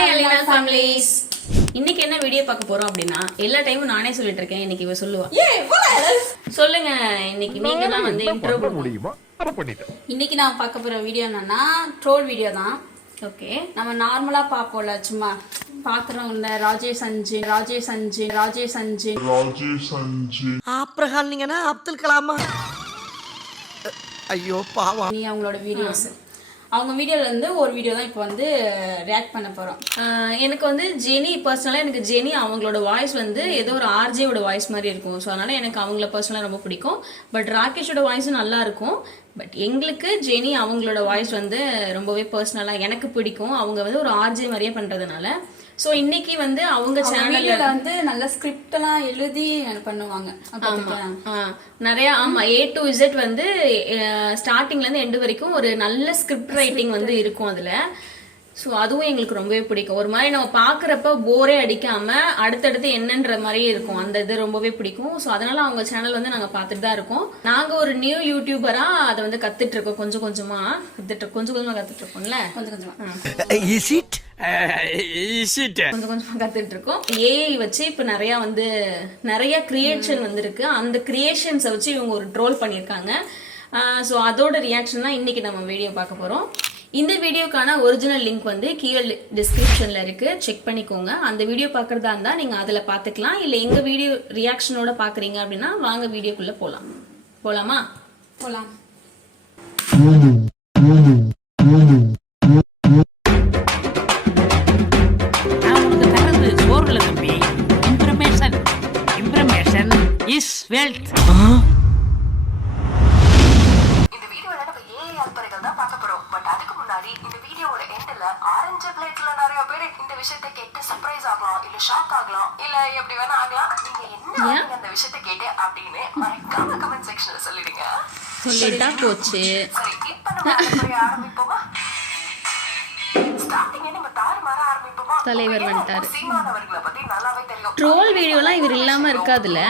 Hi Alina families. இன்னைக்கு என்ன video பார்க்க போறோம் அப்படின்னா, எல்லா டைமும் நானே சொல்லிட்டு இருக்கேன், இன்னைக்கு இவ சொல்லுவா. சொல்லுங்க, இன்னைக்கு நீங்க தான் வந்து இன்ட்ரோ பண்ண முடியுமா? இன்னைக்கு நான் பார்க்க போற வீடியோ என்னன்னா ட்ரோல் வீடியோ தான். ஓகே, நம்ம நார்மலா பாப்போம்ல, சும்மா பாக்குறவங்க ராஜேஷ் அஞ்சு ஆப்ரஹாம் அப்துல் கலாமா. ஐயோ பாவம். நீ அவங்களோட வீடியோஸ், அவங்க வீடியோல இருந்து ஒரு வீடியோ தான் இப்போ வந்து ரியாக்ட் பண்ண போறோம். எனக்கு வந்து ஜெனி பர்சனலாக, எனக்கு ஜெனி அவங்களோட வாய்ஸ் வந்து ஏதோ ஒரு ஆர்ஜேயோட வாய்ஸ் மாதிரி இருக்கும். ஸோ அதனால எனக்கு அவங்கள பர்சனலாக ரொம்ப பிடிக்கும். பட் ராகேஷோட வாய்ஸும் நல்லா இருக்கும். பட் எங்களுக்கு ஜெனி அவங்களோட வாய்ஸ் வந்து ரொம்பவே பர்சனலாக எனக்கு பிடிக்கும். அவங்க வந்து ஒரு ஆர்ஜே மாதிரியே பண்ணுறதுனால. ஸோ இன்னைக்கு வந்து அவங்க சேனல்ல வந்து நல்ல ஸ்கிரிப்ட் எல்லாம் எழுதி பண்ணுவாங்க. நிறைய A to Z வந்து ஸ்டார்டிங்ல இருந்து எண்டு வரைக்கும் ஒரு நல்ல ஸ்கிரிப்ட் ரைட்டிங் வந்து இருக்கும் அதுல. ஸோ அதுவும் எங்களுக்கு ரொம்பவே பிடிக்கும். ஒரு மாதிரி நம்ம பார்க்குறப்ப போரே அடிக்காம அடுத்தடுத்து என்னன்ற மாதிரியே இருக்கும். அந்த இது ரொம்பவே பிடிக்கும். ஸோ அதனால அவங்க சேனல் வந்து நாங்கள் பார்த்துட்டு தான் இருக்கோம். நாங்கள் ஒரு நியூ யூடியூபரா அதை வந்து கத்துட்டு இருக்கோம். கொஞ்சம் கொஞ்சமா கத்துட்டு இருக்கோம்ல. கொஞ்சம் கொஞ்சமா கத்துட்டு இருக்கோம். ஏஐ வச்சு இப்ப நிறைய கிரியேஷன் வந்திருக்கு. அந்த கிரியேஷன்ஸை வச்சு இவங்க ஒரு ட்ரோல் பண்ணியிருக்காங்க. ஸோ அதோட ரியாக்ஷன் தான் இன்னைக்கு நம்ம வீடியோ பார்க்க போறோம். இந்த வீடியோக்கான ஒரிஜினல் லிங்க் வந்து கீழே டிஸ்கிரிப்ஷன்ல இருக்கு, செக் பண்ணிக்கோங்க. அந்த வீடியோ பார்க்கறதா இருந்தா நீங்க அதுல பாத்துக்கலாம். இல்ல எங்க வீடியோ ரியாக்ஷனோட பாக்குறீங்க அப்படின்னா வாங்க வீடியோக்குள்ள போலாமா? போலாம். Information is wealth. இந்த வீடியோல நம்ம ஏஐ அல்பறைகள் தான் பார்க்க போறோம். பட் அதுக்கு முன்னாடி இந்த வீடியோவோட எண்ட்ல ஆரஞ்சு பிளேட்ல நிறைய பேர் இந்த விஷயத்தை கேட்டு சர்ப்ரைஸ் ஆகலாம், இல்ல ஷாக் ஆகலாம், இல்ல எப்படி வேணா ஆகலாம். நீங்க என்ன அந்த விஷயத்தை கேட்டு அப்படின்னு மறக்காம கமெண்ட் செக்ஷன்ல சொல்லிடுங்க. சொல்லிட்டா போச்சு. சரி, இப்ப நம்ம அல்பறை ஆரம்பிப்போமா? ஸ்டார்டிங்கே நம்ம தாறுமாற ஆரம்பிப்போமா? தலைவர் வந்துட்டாரு. சீமானவர்களை பத்தி நல்லாவே தெரியும். ட்ரோல் வீடியோலாம் இவர் இல்லாம இருக்காதுல்ல.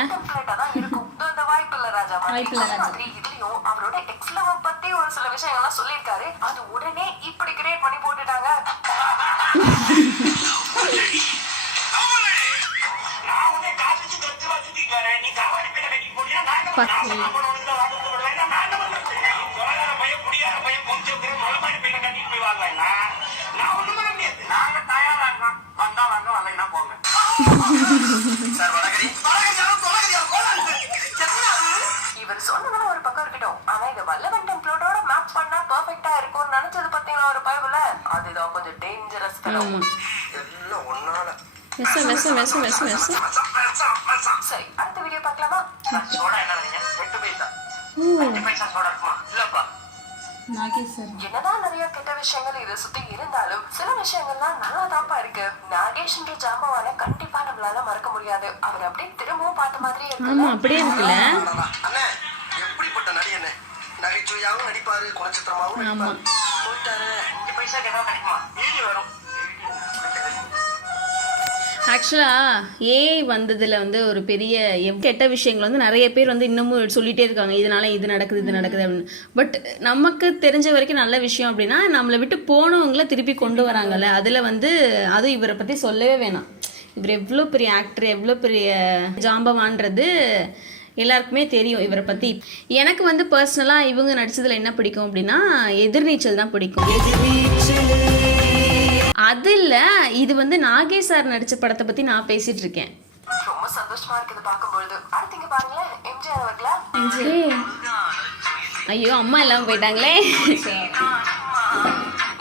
அவரோட எக்ஸ் லவர் பத்தி ஒரு சில விஷயங்கள்லாம் சொல்லியிருக்காரு. அது உடனே இப்படி கிரியேட் பண்ணி போட்டுட்டாங்க. இவர் சொன்னதும் ஒரு பக்கம் இருக்கட்டும், ஆனா இந்த வல்லவன் டெம்ப்ளேட்டோட மேட்ச் பண்ணா பெர்ஃபெக்ட்டா இருக்கும்னு நினைச்சது பாத்தீங்களா ஒரு பயவுல? அதுதான் கொஞ்சம் டேஞ்சரஸ் எல்லாம் ஒன்னால. சரி, அடுத்த வீடியோ பார்க்கலாமா? சோடா என்ன நினைக்கிறீங்க? 8 பைசா. 5 பைசா சோடா இருக்குமா? இல்லப்பா. என்னதான் நிறைய கெட்ட விஷயங்கள் இதை சுத்தி இருந்தாலும் சில விஷயங்கள்லாம் நல்லா தான்ப்பா இருக்கு. நாகேஷ்ன்ற ஜாம்பவான கண்டிப்பா நம்மளால மறக்க முடியாது. அவர் அப்படியே திரும்பவும் பார்த்த மாதிரி இருக்குல்ல. எப்படிப்பட்ட நடிகனே, நகைச்சுவையாவும் நடிப்பாரு, குணச்சித்திரமாவும் நடிப்பாரு. போட்டாரு 5 பைசா கேட்டா கிடைக்குமா? வீடியோ வரும். ஆக்சுவலா ஏஐ வந்ததுல வந்து ஒரு பெரிய கெட்ட விஷயங்கள் வந்து நிறைய பேர் வந்து இன்னமும் சொல்லிட்டே இருக்காங்க, இதனால இது நடக்குது அப்படின்னு. பட் நமக்கு தெரிஞ்ச வரைக்கும் நல்ல விஷயம் அப்படின்னா, நம்மளை விட்டு போனவங்கள திருப்பி கொண்டு வராங்கல்ல. அதுல வந்து அதுவும் இவரை பத்தி சொல்லவே வேணாம். இவர் எவ்வளோ பெரிய ஆக்டர், எவ்வளோ பெரிய ஜாம்பவான்றது எல்லாருக்குமே தெரியும் இவரை பத்தி. எனக்கு வந்து பர்சனலா இவங்க நடிச்சதுல என்ன பிடிக்கும் அப்படின்னா, எதிர்நீச்சல் தான் பிடிக்கும். அது இல்ல, இது வந்து நாகேஷ் சார் நடிச்ச படத்தை பத்தி நான் பேசிட்டு இருக்கேன். ரொம்ப சந்தோஷமா இருக்குது பார்க்கும்போது. அடுத்தீங்க பாருங்களேன், எம்ஜிஆர் அவர்களா. ஐயோ, அம்மா எல்லாம் போயிட்டாங்களே.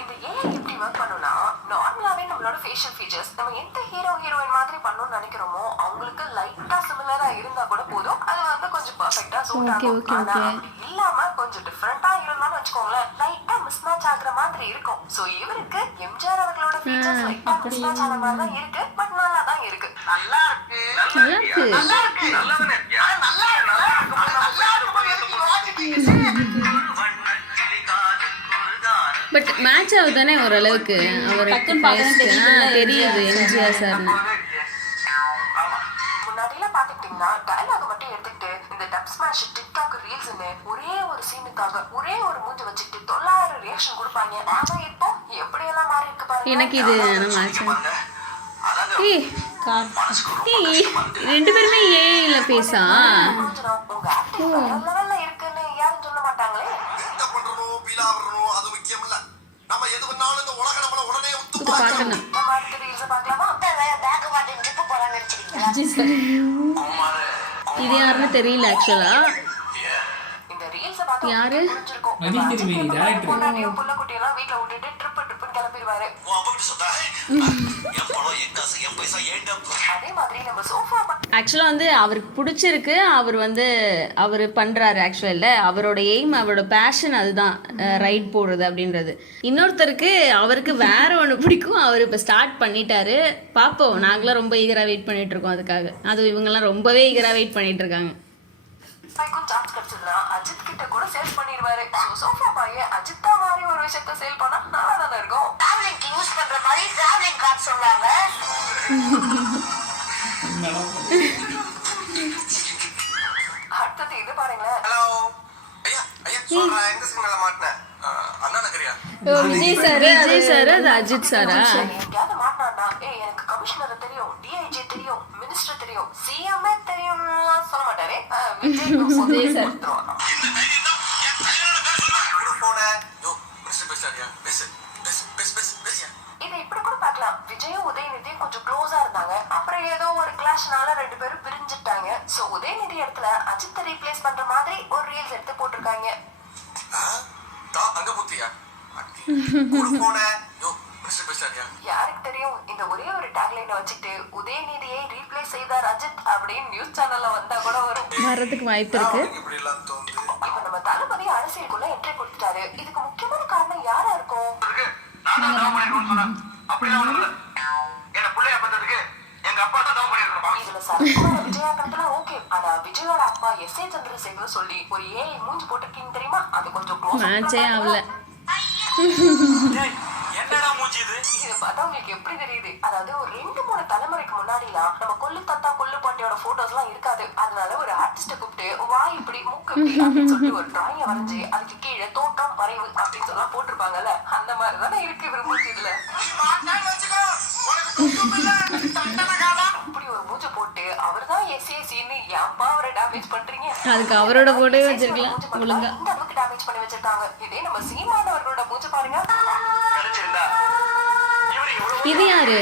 இந்த ஏஐ எப்படி ஒர்க் பண்ணுனா, நார்மலாவே நம்மளோட ஃபேஷியல் ஃபீச்சர்ஸ் நம்ம எந்த ஹீரோயின் மாதிரி பண்ணணும்னு நினைக்கிறோமோ அவங்களுக்கு லைட்டா சிமிலரா இருந்தா கூட போதும். அது வந்து கொஞ்சம் பெர்ஃபெக்ட்டா சூட் ஆகும். ஆனா அப்படி இல்லாம கொஞ்சம் டிஃபரண்டா இருந்தாலும் வச்சுக்கோங்களேன், லைட்டா மிஸ்மேட்ச் ஆகுற மாதிரி இருக்கும். சோ இவருக்கு எம்ஜிஆர் அவர்களோட ஃபீச்சர்ஸ் லைட்டா மிஸ்மேட்ச் ஆன மாதிரி தான் இருக்கு. பட் நல்லா தான் இருக்கு. நல்லா இருக்கு. பட் மேட்ச் ஆகுதானே ஓரளவுக்கு. அவர் தெரியுது எம்ஜிஆர் சார். முன்னாடிலாம் பாத்துக்கிட்டீங்கன்னா டயலாக் மட்டும் எடுத்துக்கிட்டு இந்த டப் ஸ்மாஷ், டிக்டாக், ரீல்ஸ்னு ஒரே ஒரு சீனுக்காக ஒரே ஒரு மூஞ்சி வச்சுக்கிட்டு 900 ரியாக்ஷன் கொடுப்பாங்க. ஆனா இப்போ எப்படியெல்லாம் மாறி இருக்கு பாருங்க. எனக்கு இது நம்ம ஆச்சு. பாருங்க அதாங்க ஏய் மனசுக்கு ரொம்ப ஏய், ரெண்டு பேருமே ஏல பேசா புரிஞ்சிடும். உங்க ஆக்டிங் வேற லெவல்ல இருக்குன்னு யாரும் சொல்ல மாட்டாங்களே. என்ன பண்றணும் பீலா வரணும் அது முக்கியம் இல்ல. நம்ம எது பண்ணாலும் இந்த உலக நம்மள உடனே உத்து பார்க்கணும். நம்ம அடுத்த ரீல்ஸ் பார்க்கலாமா? பேக் மாட்டி ஜிப்பு போலான்னு நினைச்சிருக்கீங்களா? குமார் இது யாருன்னு தெரியல ஆக்சுவலா. இந்த ரீல்ஸ் பார்த்து யாரு? புரிஞ்சிருக்கும். மதியம் தெரியுமே, நீ director. பொண்டாட்டியும் புள்ள குட்டியெல்லாம் வீட்ல விட்டுட்டு ட்ரிப்புன்னு கிளம்பிடுவாரு. உன் அப்பா கிட்ட சொன்னா என் பணம் என் காசு என் பைசா ஏன்டா அதே மாதிரி நம்ம சோஃபா ஆக்சுவலாக வந்து அவருக்கு பிடிச்சிருக்கு, அவர் பண்ணுறாரு. ஆக்சுவலில் அவரோட எய்ம், அவரோட பேஷன் அதுதான், ரைட் போடுறது அப்படின்றது. இன்னொருத்தருக்கு அவருக்கு வேற ஒன்று பிடிக்கும், அவர் இப்போ ஸ்டார்ட் பண்ணிட்டாரு. பார்ப்போம், நாங்களாம் ரொம்ப ஈகராக வெயிட் பண்ணிட்டு இருக்கோம் அதுக்காக. அது இவங்கெல்லாம் ரொம்பவே ஈகராக வெயிட் பண்ணிட்டு இருக்காங்க. பாய்க்கும் சான்ஸ் கிடைச்சதுன்னா அஜித் கிட்ட கூட சேல் பண்ணிடுவாரு. சோஃபா பாயை அஜித்தா மாதிரி ஒரு விஷயத்த சேல் பண்ணா நல்லா தானே இருக்கும். டிராவலிங் யூஸ் பண்ற மாதிரி டிராவலிங் கார்டு சொல்றாங்க. அடுத்தது இது பாருங்களேன். ஹலோ ஐயா ஐயா சொல்றா எங்க சிக்னல்ல மாட்டனே அண்ணா நகரியா விஜய் சார் அது அஜித் சாரா? எங்கேயாவது மாட்டினான்னா எனக்கு கமிஷனரை தெரியும், டிஐஜி தெரியும், மினிஸ்டர் தெரியும், சிஎம்ஏ தெரியும்லாம் சொல்ல மாட்டாரு. விஜய் சார் இதை இப்படி கூட பார்க்கலாம். விஜயும் உதயநிதியும் கொஞ்சம் க்ளோஸா இருந்தாங்க. அப்புறம் ஏதோ ஒரு கிளாஷ்னால ரெண்டு பேரும் பிரிஞ்சுட்டாங்க. சோ உதயநிதி இடத்துல அஜித்தை ரீப்ளேஸ் பண்ற மாதிரி ஒரு ரீல்ஸ் எடுத்து போட்டிருக்காங்க. அங்க புத்தியா யாருக்கு தெரியும், இந்த ஒரே ஒரு டேக்லைனை வச்சுட்டு உதயநிதியை ரீப்ளேஸ் செய்தார் அஜித் அப்படின்னு நியூஸ் சேனல்ல வந்தா கூட வரும். வர்றதுக்கு வாய்ப்பு இருக்கு. இப்ப நம்ம தளபதி அரசியலுக்குள்ள என்ட்ரி கொடுத்துட்டாரு. இதுக்கு முக்கியமான காரணம் யாரா இருக்கும்? இதுல சரத்குமார் விஜயாக்கிறதுலாம் ஓகே. ஆனா விஜயோட அப்பா எஸ்.ஏ. சந்திரசேகர் சொல்லி ஒரு ஏஐ மூஞ்சி போட்டிருக்கீங்க தெரியுமா? அது கொஞ்சம் மேட்சே ஆகல. என்னடா மூஞ்சி இது? இதை பார்த்தா உங்களுக்கு எப்படி தெரியுது? அதாவது ஒரு 2-3 தலைமுறைக்கு முன்னாடிலாம் நம்ம கொல்லு தாத்தா கொல்லு பாட்டியோட போட்டோஸ் எல்லாம் இருக்காது. அதனால ஒரு ஆர்டிஸ்ட கூப்பிட்டு வாய் இப்படி மூக்கு இப்படி அப்படின்னு சொல்லிட்டு ஒரு டிராயிங்க வரைஞ்சு அதுக்கு கீழே தோட்டம் பறைவு அப்படின்னு சொல்லலாம் போட்டிருப்பாங்கல்ல. அந்த மாதிரி தானே இருக்கு இவர் மூஞ்சி இதுல. இப்படி ஒரு மூஞ்ச போட்டு அவர்தான் எஸ்ஏசின்னு ஏன்பா அவரை டேமேஜ் பண்றீங்க? அதுக்கு அவரோட போட்டோ வச்சிருக்கலாம் ஒழுங்கா. இந்த அளவுக்கு டேமேஜ் பண்ணி வச்சிருக்காங்க. இதே நம்ம சீமானவர்களோட மூஞ்ச பாருங்க. இது யாரு?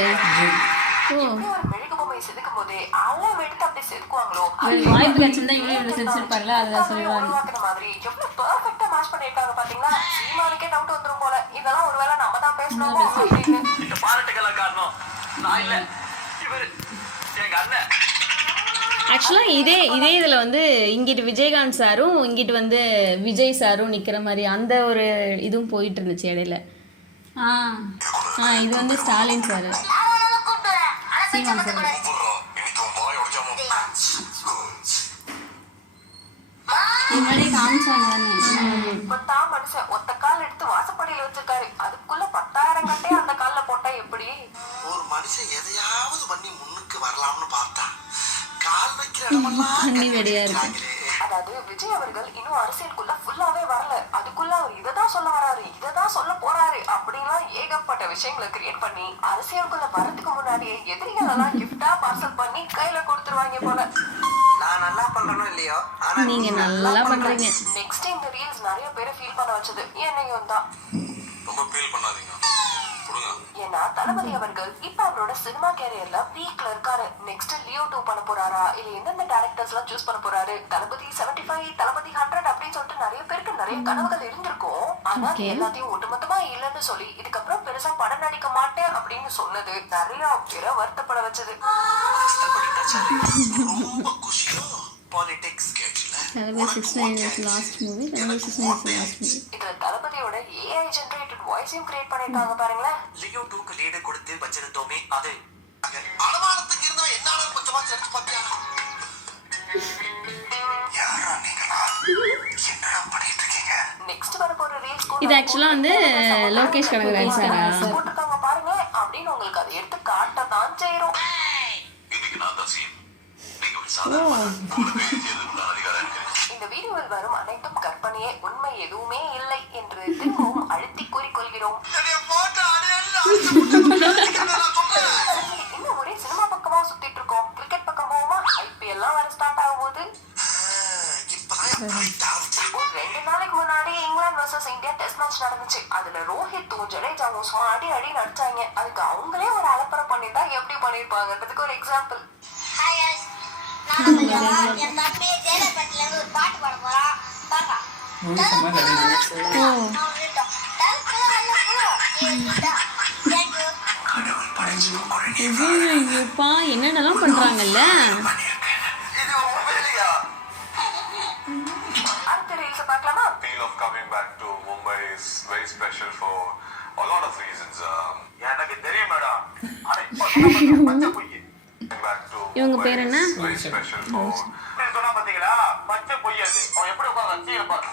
ஓ, இப்படி ஒரு மெழுகு பொம்மையை செதுக்கும் போதே அளவு எடுத்து அப்படி செதுக்குவாங்களோ வாய்ப்பு கிடைச்சிருந்தா இவங்களும் இவ்வளவு செஞ்சிருப்பாருல, அதுதான் சொல்லுவாங்க. உருவாக்குற மாதிரி எவ்வளவு பெர்ஃபெக்ட்டா மேட்ச் பண்ணிருக்காங்க பாத்தீங்களா? சீமானுக்கே டவுட் வந்துரும் போல. இதெல்லாம் ஒருவேளை நம்ம தான் பேசணுமோ அப்படின்னு. இந்த பாராட்டுக்கெல்லாம் காரணம் நான் இல்ல, இவரு எங்க அண்ணன். ஆக்சுவலாக இதே இதில் வந்து இங்கிட்டு விஜயகாந்த் சாரும் இங்கிட்டு வந்து விஜய் சாரும் நிற்கிற மாதிரி அந்த ஒரு இதுவும் போயிட்டு இருந்துச்சு இடையில. இது வந்து ஸ்டாலின் சார், சீமான் சார். முன்னாடியே காமிச்சாங்க தானே. இப்பதான் மனுஷன் ஒத்த கால் எடுத்து வாசப்படியில வச்சிருக்காரு. அதுக்குள்ள 10,000 கட்டே அந்த கால்ல போட்டா எப்படி? ஒரு மனுஷன் எதையாவது பண்ணி முன்னுக்கு வரலாம்னு பார்த்தா கால் வைக்கிற இடமெல்லாம் வெடியா இருக்கு. அதாவது விஜய் அவர்கள் இன்னும் அரசியலுக்குள்ள ஃபுல்லாவே வரல. அதுக்குள்ள அவர் இததான் சொல்ல வராரு, இததான் சொல்ல போறாரு அப்படின்லாம் ஏகப்பட்ட விஷயங்களை கிரியேட் பண்ணி அரசியலுக்குள்ள வரதுக்கு முன்னாடியே எதிரிகள் எல்லாம் கிஃப்டா பார்சல் பண்ணி கையில கொடுத்துருவாங்க போல. நான் நல்லா பண்றேனோ இல்லையோ ஆனா நீங்க நல்லா பண்றீங்க. நெக்ஸ்ட் இந்த ரீல்ஸ் நிறைய பேரை ஃபீல் பண்ண வச்சது என்னையும் தான். ரொம்ப ஃபீல் பண்ணாதீங்க. ஏன்னா தளபதி அவர்கள் இப்ப அவரோட சினிமா கேரியர்ல பீக்ல இருக்காரு. நெக்ஸ்ட் லியோ 2 பண்ண போறாரா, இல்ல எந்தெந்த டைரக்டர்ஸ் எல்லாம் சூஸ் பண்ண போறாரு? தளபதி 75, தளபதி 100 அப்படின்னு சொல்லிட்டு நிறைய பேருக்கு நிறைய கனவுகள் இருந்திருக்கும். ஆனா எல்லாத்தையும் ஒட்டுமொத்தமா இல்லன்னு சொல்லி இதுக்கப்புறம் பெருசா படம் நடிக்க மாட்டேன் அப்படின்னு சொன்னது நிறைய பேரை வருத்தப்பட வச்சது. ரொம்ப குஷியோ பாலிடிக்ஸ் கேட்கல. இதுல தளபதியோட ஏஐ ஜெனரேட்டட் வாய்ஸையும் கிரியேட் பண்ணிருக்காங்க பாருங்களேன். லியோ 2க்கு லீடு கொடுத்து வச்சிருந்தோமே அது அனுமானத்துக்கு இருந்தவன் என்னால கொஞ்சமா செஞ்சு பாத்தியா? யாரா நீங்களா? என்னடா பண்ணிட்டு இருக்கீங்க? நெக்ஸ்ட் வர போற ரீல்ஸ் இது ஆக்சுவலா வந்து லோகேஷ் கனகராஜ் சாரா? போட்டுருக்காங்க பாருங்க அப்படின்னு உங்களுக்கு அதை எடுத்து காட்ட தான் செய்யறோம். இதுக்கு நான் தான் சீன். நீங்க ஒரு சாதாரண அதிகாரம் இருக்கு. இந்த வீடியோவில் வரும் அனைத்தும் கற்பனையே, உண்மை எதுவுமே இல்லை என்று திரும்பவும் அழுத்தி கூறிக்கொள்கிறோம். இன்னும் ஒரே சினிமா பக்கமா சுத்திட்டு இருக்கோம். கிரிக்கெட் பக்கம் போவோமா? IPL எல்லாம் வர ஸ்டார்ட் ஆகும் போது ஒரு 2 நாளைக்கு முன்னாடி England versus India test match நடந்துச்சு. அதுல ரோஹித்தும் ஜடேஜாவும் சும்மா அடி நடிச்சாங்க. அதுக்கு அவங்களே ஒரு அலப்பறை பண்ணிட்டா எப்படி பண்ணிருப்பாங்கன்றதுக்கு ஒரு எக்ஸாம்பிள். என் தம்பி ஜெயலலிதால இருந்து ஒரு பாட்டு பாட போறான் பாடுறான். ஐயோப்பா என்னென்னலாம் பண்றாங்கல்ல. அடுத்த ரீல்ஸ் பார்க்கலாமா? Feel of coming back to Mumbai is very special for a lot of reasons. எனக்கு தெரியும் மேடம். ஆனா இப்போ பச்சை பொய். Back to இவங்க பேர் என்ன? very special for சொன்னா பாத்தீங்களா? பச்சை பொய் அது. அவன் எப்படி உட்கார்ந்து அச்சிய பாத்து.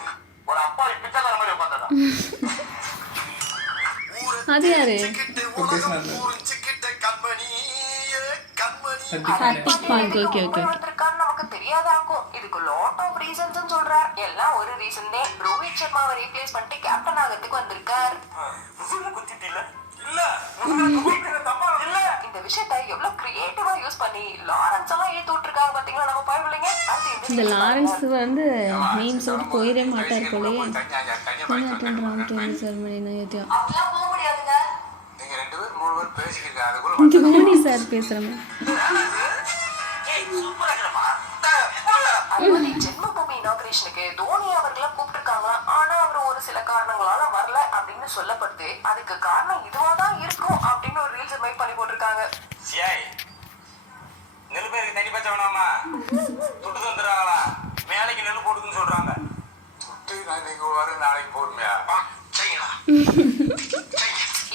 ஒரு அப்பா பிச்சைக்கார மாதிரி உட்கார்ந்தாடா. அது யாரு? நமக்கு தெரியாதாக்கும். இதுக்கு லாட் ஆஃப் ரீசன்ஸ் சொல்றார். எல்லாம் ஒரு ரீசன் தான். ரோஹித் சர்மாவை ரீப்ளேஸ் பண்ணிட்டு கேப்டன் ஆகிறதுக்கு வந்திருக்கார். இந்த விஷயத்தை எவ்வளவு கிரியேட்டிவா யூஸ் பண்ணி லாரன்ஸ் எல்லாம் ஏத்து விட்டுருக்காங்க பாத்தீங்களா நம்ம பயப்பிள்ளைங்க. இந்த லாரன்ஸ் வந்து மீம்ஸோட போயிடவே மாட்டார் போலயே. அப்படிலாம் போக முடியாதுங்க. நீங்க 2 பேர் 3 பேர் பேசிக்கிறீங்க. அதுக்குள்ள தோனி சார் பேசுறேன். ஜென்மபூமி இனாகிரேஷனுக்கு தோனி அவர்களை கூப்பிட்டுருக்காங்களா? ஆனா அவர் ஒரு சில காரணங்களால வரல அப்படின்னு சொல்லப்படுது. அதுக்கு காரணம் இதுவாதான் இருக்கும் அப்படின்னு ஒரு ரீல்ஸ் மேக் பண்ணி போட்டிருக்காங்க. நெல் பேருக்கு தண்ணி பச்சை வேணாமா? துட்டு தந்துடுறாங்களா? வேலைக்கு நெல் போடுதுன்னு சொல்றாங்க. துட்டு இன்னைக்கு வரும் நாளைக்கு போடுமையா?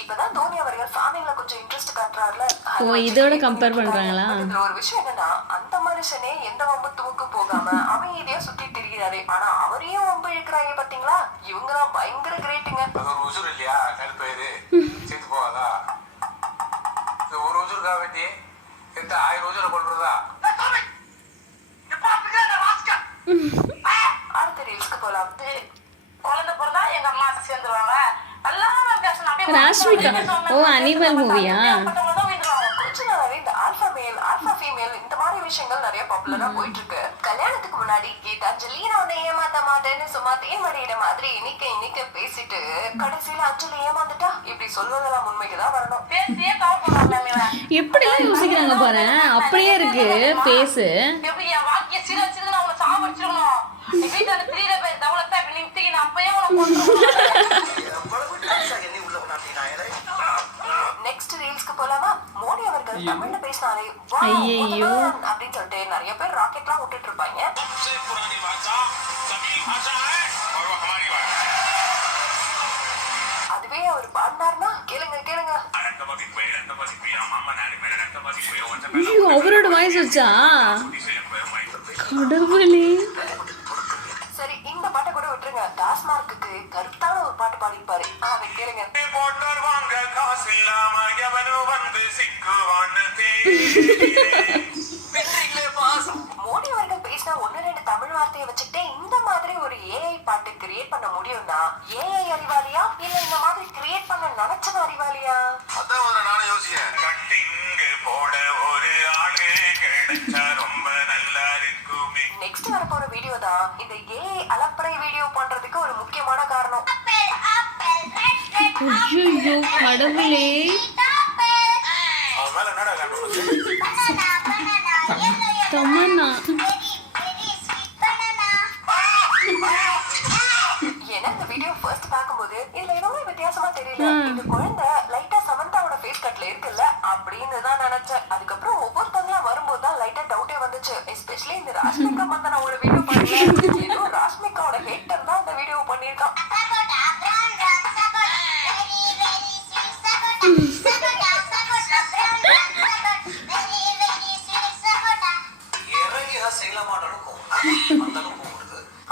இப்பதான் தோனி அவர்கள் ஃபார்மிங்ல கொஞ்சம் இன்ட்ரெஸ்ட் காட்டுறாருல. ஓ, இதோட compare பண்றாங்களா? இதுல ஒரு விஷயம் என்னன்னா, அந்த மனுஷனே எந்த வம்பத்துக்கு போகாம அமைதியா சுத்தி திரிகிறாரு. ஆனா அவரையும் வம்பு இழுக்கிறாங்க பாத்தீங்களா? இவங்க தான் பயங்கர கிரேட்டுங்க. அது ஒரு உசுர் இல்லையா? நெல் பயிர் சேர்த்து போகாதா? இது ஒரு உசுருக்கா வேண்டி எத்த 1000 உசுரை கொள்றதா? அடுத்த ரீல்ஸ்க்கு போலாம். குழந்தை பிறந்தா எங்க அம்மா சேர்ந்துருவாங்க. எல்லாமே பேசணும். அப்படியே ராஷ்மிகா. ஓ, அனிமல் மூவியா? கொஞ்ச நாளாவே இந்த ஆல்பா மேல் ஆல்பா ஃபீமேல் இந்த மாதிரி விஷயங்கள் நிறைய பாப்புலரா போயிட்டு இருக்கு. கல்யாணத்துக்கு முன்னாடி கீதாஞ்சலி நான் உன்னை ஏமாத்த மாட்டேன்னு சும்மா தேன்மடியிட மாதிரி இனிக்க பேசிட்டு கடைசியில அஞ்சலி ஏமாந்துட்டா இப்படி சொல்வதெல்லாம் உண்மைக்குதான் வரணும். பேசியே கவர் பண்ணுவாங்க. எப்படிலாம் யோசிக்கிறாங்க பாரு. அப்படியே இருக்கு பேசு. எப்படி என் வாழ்க்கைய சிரிச்சு அவங்கள சாவடிச்சிடணும். நீ வீட்டால திரியிற பேர் தவளத்தை நீ தூக்கி நான் அப்பயே உனக்கு நெக்ஸ்ட் ரீல்ஸ்க்கு போலாமா? மோடி அவர்கள் தமிழ்ல பேசினாலே ஐயையோ அப்படின்னு சொல்லிட்டு நிறைய பேர் ராக்கெட்லாம் விட்டுட்டு இருப்பாங்க. அதுவே அவர் பாடினார்னா கேளுங்க. ஐயோ, அவரோட வாய்ஸ் வச்சா கடவுளே. சரி, இந்த பாட்டை கூட விட்டுருங்க. டாஸ்மார்க்கு கருத்தான ஒரு பாட்டு பாடிப்பாரு. அதை கேளுங்க. மோடி அவர்கள் பேசின 1-2 தமிழ் வார்த்தையை வச்சுக்கிட்டே இந்த மாதிரி ஒரு ஏஐ பாட்டு கிரியேட் பண்ண முடியும்னா ஏஐ அறிவாளியா இல்ல இந்த மாதிரி கிரியேட் பண்ண நினைச்சது அறிவாளியா? அதான் ஒரு நானும் யோசிக்கிறேன். போட ஒரு ஆளு கிடைச்சா ரொம்ப நல்லா இருக்குமே. நெக்ஸ்ட் வரப்போற வீடியோ தான் இந்த ஏஐ அலப்பறை வீடியோ பண்றதுக்கு ஒரு முக்கியமான காரணம். ஐயோ கடவுளே. அவன் மேல என்னடா கண்டுபிடிச்சு? தமன்னா ஏன்னா இந்த வீடியோ ஃபர்ஸ்ட் பார்க்கும்போது இதுல எதுவுமே வித்தியாசமா தெரியல. இந்த குழந்தை லைட்டா சமந்தாவோட ஃபேஸ் கட்ல இருக்குல்ல அப்படின்னு தான் நினைச்சேன். அதுக்கப்புறம் ஒவ்வொருத்தவங்களா வரும்போது தான் லைட்டா டவுட்டே வந்துச்சு. எஸ்பெஷலி இந்த ராஷ்மிகா மந்தனாவோட வீடியோ பாருங்க. ஏதோ ராஷ்மிகாவோட ஹேட்டர் தான் இந்த வீடியோ பண்ணியிருக்கான்.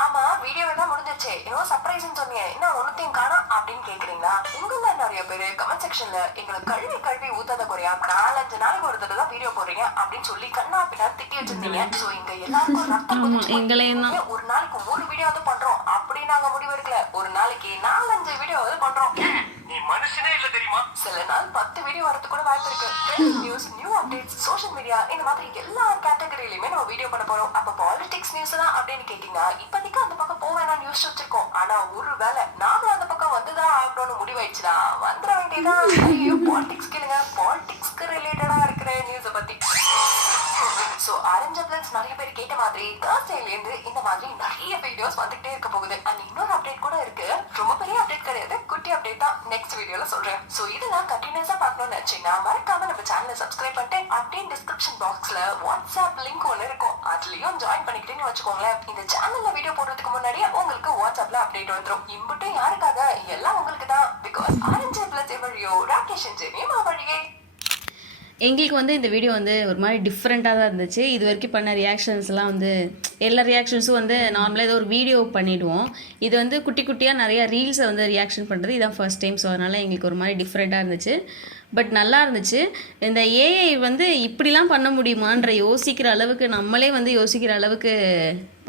ஆமா, வீடியோ தான் முடிஞ்சிச்சு. இன்னும் சர்ப்ரைஸ்னு சொன்னீங்க, இன்னும் ஒன்னுத்தையும் காணோம் அப்படின்னு கேக்குறீங்களா? உங்கள நிறைய பேரு கமெண்ட் செக்ஷன்ல எங்களை கழுவி ஊத்தாத குறையா 4-5 நாளைக்கு ஒரு தடவை தான் வீடியோ போடுறீங்க அப்படின்னு சொல்லி கண்ணா பின்னா திட்டி வச்சிருந்தீங்க. சோ இங்க எல்லாருக்கும் ரத்தம் கொதிச்சு ஒரு நாளைக்கு 3 வீடியோ பண்றோம் அப்படி நாங்க முடிவெடுக்கல. ஒரு நாளைக்கு 4-5 வீடியோ பண்றோம். நீ மனுஷனே இல்ல தெரியுமா? சில நாள் 10 வீடியோ வரதுக்கு கூட வாய்ப்பு இருக்கு. Trending news, new updates, social media இந்த மாதிரி எல்லா கேட்டகரியிலுமே நம்ம வீடியோ பண்ண போறோம். அப்ப பாலிடிக்ஸ் நியூஸ் தான் அப்படின்னு கேட்டீங்கன்னா இப்போதைக்கு அந்த பக்கம் போக வேணாம் நியூஸ் வச்சிருக்கோம். ஆனா ஒருவேளை நாம அந்த பக்கம் வந்துதான் ஆகணும்னு முடிவாயிடுச்சுன்னா வந்துட வேண்டியதான். ஐயோ பாலிடிக்ஸ் கேளுங்க, பாலிடிக்ஸ்க்கு ரிலேட்டடா இருக்கிற நியூஸை பத்தி. சோ ஆரஞ்சு பிளன்ஸ் நிறைய பேர் கேட்ட மாதிரி தேர்ஸ்டேல இருந்து இந்த மாதிரி நிறைய வீடியோஸ் வந்துட்டே இருக்க போகுது. அண்ட் இன்னொரு அப்டேட் கூட இருக்கு. ரொம்ப பெரிய அப்டேட் கிடையாது, குட்டி அப்டேட் தான். நெக்ஸ்ட் வீடியோல சொல்றேன். சோ இதெல்லாம் கண்டினியூஸா பார்க்கணும்னு நினைச்சீங்கன்னா மறக்காம நம்ம சேனலை சப்ஸ்கிரைப் பண்ணிட்டு அப்படியே டிஸ்கிரிப்ஷன் பாக்ஸ்ல வாட்ஸ்அப் லிங்க் ஒன்று இருக்கும், அதுலயும் ஜாயின் பண்ணிக்கிட்டேன்னு வச்சுக்கோங்களேன். இந்த சேனல்ல வீடியோ போடுறதுக்கு முன்னாடியே உங்களுக்கு வாட்ஸ்அப்ல அப்டேட் வந்துடும். இம்புட்டும் யாருக்காக? எல்லாம் உங்களுக்கு தான். பிகாஸ் ஆரஞ்சு பிளஸ் எவழியோ ராகேஷ் ஜெனிமா வழியே. எங்களுக்கு வந்து இந்த வீடியோ வந்து ஒரு மாதிரி டிஃப்ரெண்ட்டாக தான் இருந்துச்சு. இது வரைக்கும் பண்ண ரியாக்ஷன்ஸ்லாம் வந்து எல்லா ரியாக்ஷன்ஸும் வந்து நார்மலாக ஏதோ ஒரு வீடியோ பண்ணிவிடுவோம். இது வந்து குட்டி குட்டியாக நிறையா ரீல்ஸை வந்து ரியாக்ஷன் பண்ணுறது இதான் ஃபர்ஸ்ட் டைம். ஸோ அதனால் எங்களுக்கு ஒரு மாதிரி டிஃப்ரெண்ட்டாக இருந்துச்சு. பட் நல்லா இருந்துச்சு. இந்த ஏஐ வந்து இப்படிலாம் பண்ண முடியுமான்ற யோசிக்கிற அளவுக்கு நம்மளே வந்து யோசிக்கிற அளவுக்கு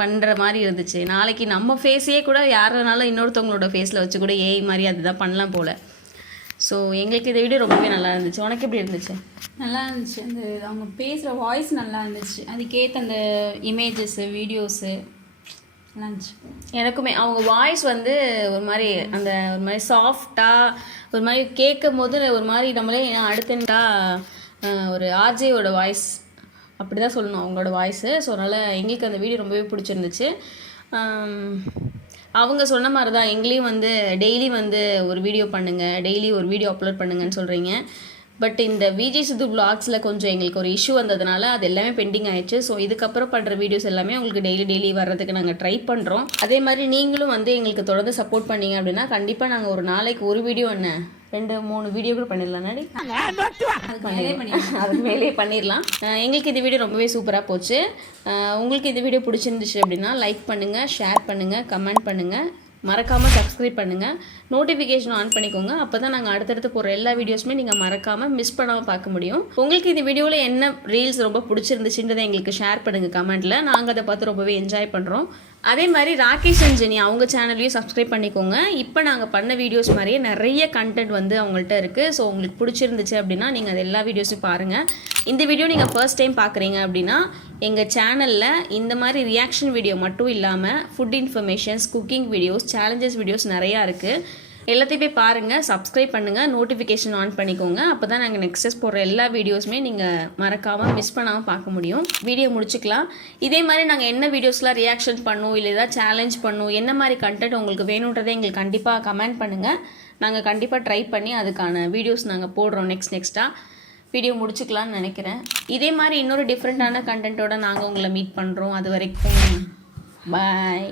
பண்ணுற மாதிரி இருந்துச்சு. நாளைக்கு நம்ம ஃபேஸையே கூட யாருனாலும் இன்னொருத்தவங்களோட ஃபேஸில் வச்சு கூட ஏஐ மாதிரி அதுதான் பண்ணலாம் போல். ஸோ எங்களுக்கு இந்த வீடியோ ரொம்பவே நல்லா இருந்துச்சு. உனக்கு எப்படி இருந்துச்சு? நல்லா இருந்துச்சு. அந்த அவங்க பேசுகிற வாய்ஸ் நல்லா இருந்துச்சு. அதுக்கேற்ற அந்த இமேஜஸ்ஸு வீடியோஸு நல்லா இருந்துச்சு. எனக்குமே அவங்க வாய்ஸ் வந்து ஒரு மாதிரி அந்த ஒரு மாதிரி சாஃப்டாக ஒரு மாதிரி கேட்கும் போது ஒரு மாதிரி நம்மளே அடுத்தா ஒரு ஆர்ஜேயோட வாய்ஸ் அப்படி தான் சொல்லணும் அவங்களோட வாய்ஸு. ஸோ அதனால் எங்களுக்கு அந்த வீடியோ ரொம்பவே பிடிச்சிருந்துச்சு. அவங்க சொன்ன மாதிரி தான் எங்களையும் வந்து டெய்லி வந்து ஒரு வீடியோ பண்ணுங்கள், டெய்லி ஒரு வீடியோ அப்லோட் பண்ணுங்கன்னு சொல்கிறீங்க. பட் இந்த விஜய் சித்து வ்ளாக்ஸில் கொஞ்சம் எங்களுக்கு ஒரு இஷ்யூ வந்ததுனால அது எல்லாமே பெண்டிங் ஆயிடுச்சு. ஸோ இதுக்கப்புறம் பண்ணுற வீடியோஸ் எல்லாமே உங்களுக்கு டெய்லி வர்றதுக்கு நாங்கள் ட்ரை பண்ணுறோம். அதே மாதிரி நீங்களும் வந்து எங்களுக்கு தொடர்ந்து சப்போர்ட் பண்ணீங்க அப்படின்னா கண்டிப்பாக நாங்கள் ஒரு நாளைக்கு ஒரு வீடியோ 2-3 வீடியோ கூட பண்ணிடலாம். அதுக்கு மேலே பண்ணிடலாம். எங்களுக்கு இந்த வீடியோ ரொம்பவே சூப்பராக போச்சு. உங்களுக்கு இந்த வீடியோ பிடிச்சிருந்துச்சு அப்படின்னா லைக் பண்ணுங்கள், ஷேர் பண்ணுங்கள், கமெண்ட் பண்ணுங்கள், மறக்காமல் சப்ஸ்கிரைப் பண்ணுங்கள், நோட்டிஃபிகேஷன் ஆன் பண்ணிக்கோங்க. அப்போ தான் நாங்கள் அடுத்தடுத்து போகிற எல்லா வீடியோஸுமே நீங்கள் மறக்காமல் மிஸ் பண்ணாமல் பார்க்க முடியும். உங்களுக்கு இந்த வீடியோவில் என்ன ரீல்ஸ் ரொம்ப பிடிச்சிருந்துச்சுன்றதை எங்களுக்கு ஷேர் பண்ணுங்கள் கமெண்ட்டில். நாங்கள் அதை பார்த்து ரொம்பவே என்ஜாய் பண்ணுறோம். அதே மாதிரி ராகேஷ் அண்ட் ஜெனி அவங்க சேனல்லையும் சப்ஸ்கிரைப் பண்ணிக்கோங்க. இப்போ நாங்கள் பண்ண வீடியோஸ் மாதிரியே நிறைய கண்டென்ட் வந்து அவங்கள்ட்ட இருக்குது. ஸோ உங்களுக்கு பிடிச்சிருந்துச்சு அப்படின்னா நீங்கள் அது எல்லா வீடியோஸையும் பாருங்கள். இந்த வீடியோ நீங்கள் ஃபர்ஸ்ட் டைம் பார்க்குறீங்க அப்படின்னா எங்கள் சேனலில் இந்த மாதிரி ரியாக்ஷன் வீடியோ மட்டும் இல்லாமல் food informations, cooking videos, challenges videos நிறையா இருக்குது. எல்லாத்தையும் போய் பாருங்கள், சப்ஸ்கிரைப் பண்ணுங்கள், நோட்டிஃபிகேஷன் ஆன் பண்ணிக்கோங்க. அப்போ தான் நாங்கள் நெக்ஸ்ட் போடுற எல்லா வீடியோஸுமே நீங்கள் மறக்காமல் மிஸ் பண்ணாமல் பார்க்க முடியும். வீடியோ முடிச்சுக்கலாம். இதே மாதிரி நாங்கள் என்ன வீடியோஸ்லாம் ரியாக்ஷன் பண்ணுவோம், இல்லை ஏதாவது சேலஞ்ச் பண்ணுவோம், என்ன மாதிரி கண்டென்ட் உங்களுக்கு வேணுன்றதை எங்களுக்கு கண்டிப்பாக கமெண்ட் பண்ணுங்கள். நாங்கள் கண்டிப்பாக ட்ரை பண்ணி அதுக்கான வீடியோஸ் நாங்கள் போடுறோம். நெக்ஸ்ட்டாக வீடியோ முடிச்சுக்கலான்னு நினைக்கிறேன். இதே மாதிரி இன்னொரு டிஃப்ரெண்ட்டான கண்டென்ட்டோட நாங்கள் உங்களை மீட் பண்ணுறோம். அது வரைக்கும் பாய்.